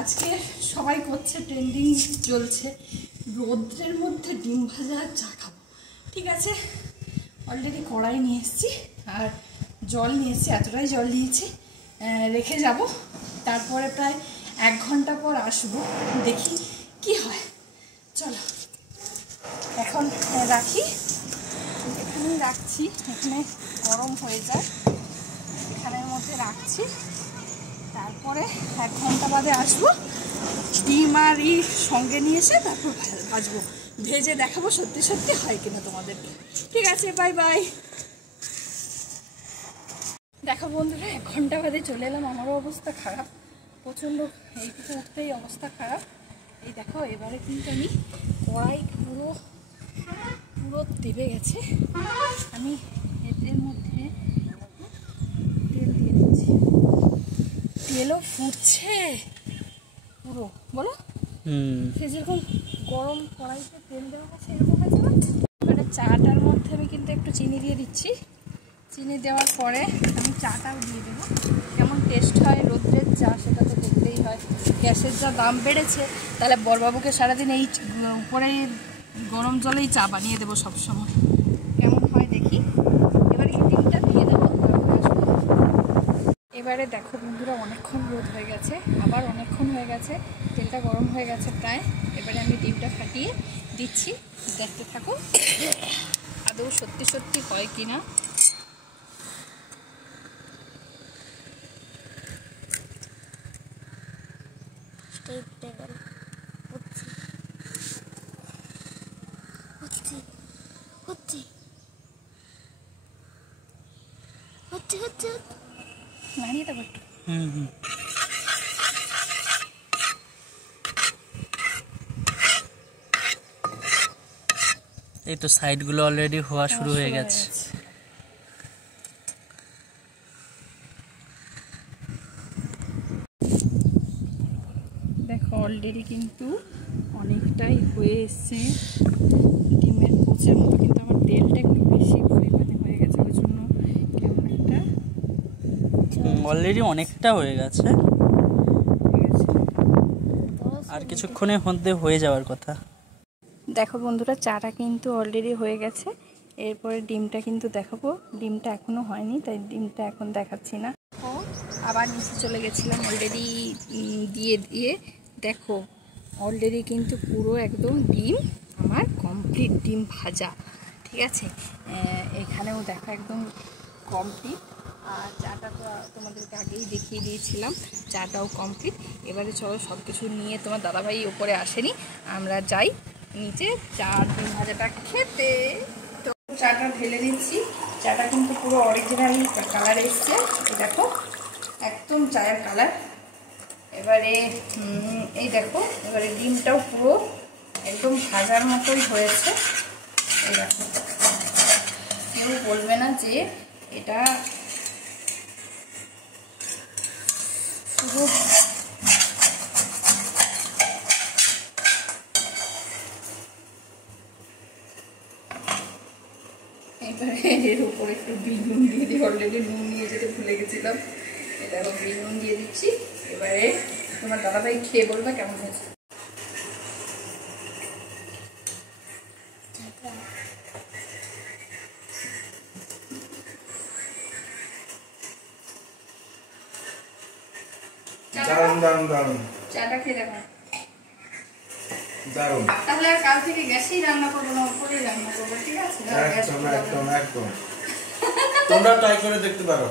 আজকে সবাই করছে, ট্রেন্ডিং চলছে, রোদ্রের মধ্যে ডিম ভাজা আর চা খাবো। ঠিক আছে, অলরেডি কড়াই নিয়ে এসেছি আর জল নিয়ে এসেছি, এতটাই জল নিয়েছি, রেখে যাব। তারপরে প্রায় 1 ঘন্টা পর আসবো, দেখি কি হয়। চলো এখন রাখি, এখানেই রাখছি, এখানে গরম হয়ে যায়, এখানের মধ্যে রাখছি। তারপরে 1 ঘন্টা বাদে আসবো, ডিম আর সঙ্গে নিয়ে এসে তারপর ভাজবো, ভেজে দেখাবো সত্যি সত্যি হয় কিনা তোমাদেরকে। ঠিক আছে, বাই বাই। দেখো বন্ধুরা, 1 ঘন্টা বাদে চলে এলাম। আমারও অবস্থা খারাপ, প্রচণ্ড এইটুকু উঠতেই অবস্থা খারাপ। এই দেখো, এবারে কিন্তু আমি কড়াই পুরো দেবে গেছে। আমি এর মধ্যে তেল দিয়ে দিচ্ছি, তেলও ফুটছে পুরো, বলো সে যেরকম গরম কড়াইতে তেল দেওয়া আছে এরকম হয়েছে না। এবারে চাটার মধ্যে আমি কিন্তু একটু চিনি দিয়ে দিচ্ছি। চিনি দেওয়ার পরে আমি চাটাও দিয়ে দেবো, কেমন টেস্ট হয় রোদ্রের চা সেটা তো দেখতেই হয়। গ্যাসের যা দাম বেড়েছে, তাহলে বড়বাবুকে সারাদিন এই উপরে গরম জলেই চা বানিয়ে দেবো সবসময়, কেমন হয় দেখি। এবারে কি ডিমটা দিয়ে দেবো। এবারে দেখো বন্ধুরা, অনেকক্ষণ রোদ হয়ে গেছে, আবার অনেকক্ষণ হয়ে গেছে, তেলটা গরম হয়ে গেছে প্রায়। এবারে আমি ডিমটা ফাটিয়ে দিচ্ছি, দেখতে থাকো আদৌ সত্যি সত্যি হয় কিনা। নাড়িয়ে দেবো একটু। এই তো সাইডগুলো অলরেডি হওয়া শুরু হয়ে গেছে। দেখো অলরেডি কিন্তু অনেকটাই হয়ে এসছে, ডিমের পোচের মতো, কিন্তু আমার তেলটা একটু বেশি পরিমাণে হয়ে গেছে, ওই জন্য কেমন একটা অলরেডি অনেকটা হয়ে গেছে, আর কিছুক্ষণের মধ্যে হয়ে যাওয়ার কথা। দেখো বন্ধুরা, চাটা কিন্তু অলরেডি হয়ে গেছে। এরপরে ডিমটা কিন্তু দেখাবো, ডিমটা এখনো হয়নি তাই ডিমটা এখন দেখাচ্ছি না। আবার নিচে চলে গেছিলাম অলরেডি দিয়ে দেখো অলরেডি কিন্তু পুরো একদম ডিম আমার কমপ্লিট, ডিম ভাজা। ঠিক আছে, এখানেও দেখো একদম কমপ্লিট। আর চাটা তো তোমাদেরকে আগেই দেখিয়ে দিয়েছিলাম, চাটাও কমপ্লিট। এবারে চলো সব কিছু নিয়ে, তোমার দাদাভাই ওপরে আসেনি, আমরা যাই নিচে চা ডিম ভাজাটা খেতে। তো চাটা ঢেলে নিচ্ছি, চাটা কিন্তু পুরো অরিজিনাল কালার এসছে, দেখো একদম চায়ের কালার। এবারে এই দেখো, এবারে ডিমটাও পুরো একদম ভাজার মতোই হয়েছে। এই দেখো, কেউ বলবে না যে এটা পুরো এবারে এর উপরে একটু নুন দিয়ে দিই, অলরেডি নুন নিয়ে যেতে ভুলে গেছিলাম। এটা নুন দিয়ে দিচ্ছি। এবারে তোমার দাদাভাই খেয়ে বলবে কেমন হয়েছে। চাটা খেয়ে দেখো, দারুণ। তাহলে আর কাল থেকে গ্যাসেই রান্না করবো না, উপরেই রান্না করবো। ঠিক আছে, একদম একদম একদম তোমরা ট্রাই করে দেখতে পারো।